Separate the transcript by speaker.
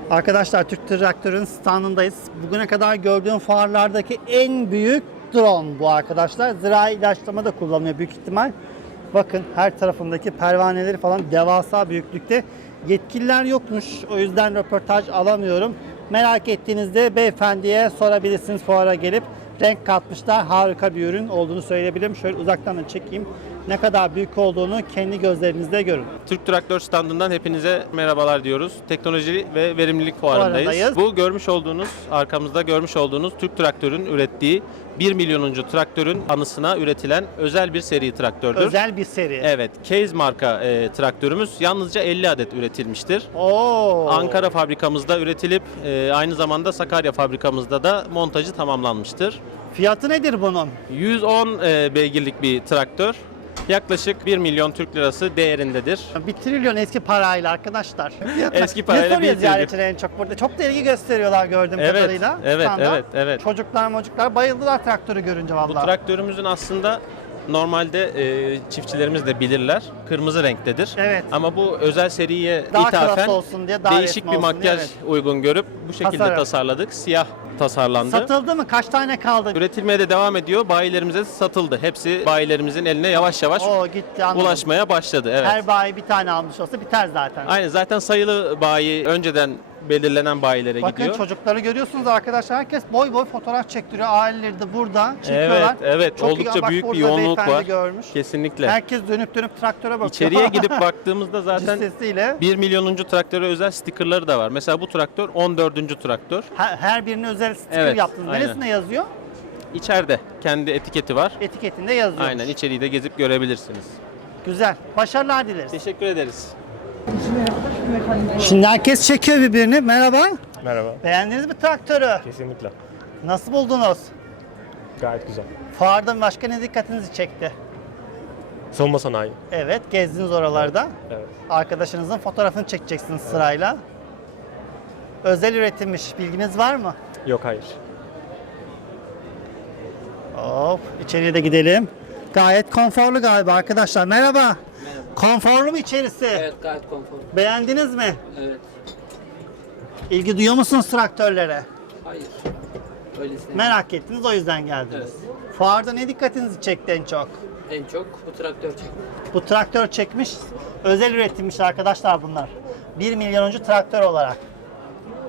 Speaker 1: Arkadaşlar Türk Traktör'ün standındayız. Bugüne kadar gördüğüm fuarlardaki en büyük drone bu arkadaşlar. Zirai ilaçlamada kullanılıyor büyük ihtimal. Bakın her tarafındaki pervaneleri falan devasa büyüklükte. Yetkililer yokmuş. O yüzden röportaj alamıyorum. Merak ettiğinizde beyefendiye sorabilirsiniz fuara gelip. Renk katmışlar. Harika bir ürün olduğunu söyleyebilirim. Şöyle uzaktan da çekeyim. Ne kadar büyük olduğunu kendi gözlerinizle görün.
Speaker 2: Türk Traktör standından hepinize merhabalar diyoruz. Teknoloji ve verimlilik fuarındayız. Bu görmüş olduğunuz, arkamızda görmüş olduğunuz Türk Traktör'ün ürettiği 1 milyonuncu traktörün anısına üretilen özel bir seri traktördür.
Speaker 1: Özel bir seri.
Speaker 2: Evet, Case marka traktörümüz yalnızca 50 adet üretilmiştir.
Speaker 1: Oo.
Speaker 2: Ankara fabrikamızda üretilip aynı zamanda Sakarya fabrikamızda da montajı tamamlanmıştır.
Speaker 1: Fiyatı nedir bunun?
Speaker 2: 110 beygirlik bir traktör. Yaklaşık 1 milyon Türk lirası değerindedir.
Speaker 1: 1 trilyon eski parayla arkadaşlar.
Speaker 2: Eski parayla
Speaker 1: ne soruyor
Speaker 2: 1 trilyon.
Speaker 1: ziyaretçiler en çok burada? Çok da ilgi gösteriyorlar gördüğüm
Speaker 2: Evet,
Speaker 1: kadarıyla.
Speaker 2: evet,
Speaker 1: Standa.
Speaker 2: evet.
Speaker 1: Çocuklar bayıldılar traktörü görünce
Speaker 2: Bu
Speaker 1: vallahi.
Speaker 2: traktörümüzün aslında normalde çiftçilerimiz de bilirler. Kırmızı renktedir.
Speaker 1: Evet.
Speaker 2: Ama bu özel seriye
Speaker 1: Daha
Speaker 2: ithafen
Speaker 1: klas olsun diye, daha
Speaker 2: değişik
Speaker 1: resmi
Speaker 2: bir
Speaker 1: olsun diye,
Speaker 2: makyaj
Speaker 1: evet.
Speaker 2: uygun görüp bu şekilde
Speaker 1: Tasarım.
Speaker 2: tasarladık. Siyah tasarlandı.
Speaker 1: Satıldı mı? Kaç tane kaldı?
Speaker 2: Üretilmeye de devam ediyor. Bayilerimize satıldı. Hepsi bayilerimizin eline yavaş yavaş
Speaker 1: Oo gitti anladım.
Speaker 2: ulaşmaya başladı. Evet.
Speaker 1: Her bayi bir tane almış olsa biter zaten.
Speaker 2: Aynen, zaten sayılı bayi önceden belirlenen bayilere
Speaker 1: Bakın
Speaker 2: gidiyor.
Speaker 1: çocukları görüyorsunuz arkadaşlar. Herkes boy boy fotoğraf çektiriyor. Aileleri de burada çekiyorlar.
Speaker 2: Evet.
Speaker 1: Çok iyi.
Speaker 2: Oldukça
Speaker 1: Bak,
Speaker 2: büyük bir
Speaker 1: burada
Speaker 2: yoğunluk
Speaker 1: beyefendi
Speaker 2: var.
Speaker 1: Görmüş.
Speaker 2: Kesinlikle.
Speaker 1: Herkes dönüp traktöre bakıyor.
Speaker 2: İçeriye gidip baktığımızda zaten
Speaker 1: Cissesiyle.
Speaker 2: 1 milyonuncu traktöre özel stikerleri de var. Mesela bu traktör 14. traktör.
Speaker 1: Her birine özel sticker
Speaker 2: Evet,
Speaker 1: yaptınız.
Speaker 2: aynen.
Speaker 1: Neresinde yazıyor?
Speaker 2: İçeride kendi etiketi var.
Speaker 1: Etiketinde yazıyor.
Speaker 2: Aynen, içeriği de gezip görebilirsiniz.
Speaker 1: Güzel. Başarılar dileriz.
Speaker 2: Teşekkür ederiz.
Speaker 1: Şimdi herkes çekiyor birbirini. Merhaba.
Speaker 3: Merhaba.
Speaker 1: Beğendiniz mi traktörü?
Speaker 3: Kesinlikle.
Speaker 1: Nasıl buldunuz?
Speaker 3: Gayet güzel.
Speaker 1: Fuarda başka ne dikkatinizi çekti?
Speaker 3: Savunma sanayi.
Speaker 1: Evet, gezdiniz oralarda.
Speaker 3: Evet.
Speaker 1: Arkadaşınızın fotoğrafını çekeceksiniz sırayla. Özel üretilmiş. Bilginiz var mı?
Speaker 3: Yok, hayır.
Speaker 1: Hop, içeriye de gidelim. Gayet konforlu galiba arkadaşlar. Merhaba.
Speaker 4: Merhaba.
Speaker 1: Konforlu mu içerisi?
Speaker 4: Evet, gayet konforlu.
Speaker 1: Beğendiniz mi?
Speaker 4: Evet.
Speaker 1: İlgi duyuyor musunuz traktörlere?
Speaker 4: Hayır. Öylesine.
Speaker 1: Merak ettiniz, o yüzden geldiniz. Fuarda ne dikkatinizi çekti en çok?
Speaker 4: En çok bu traktör çekti.
Speaker 1: Bu traktör çekmiş, özel üretilmiş arkadaşlar bunlar. 1 milyonuncu traktör olarak.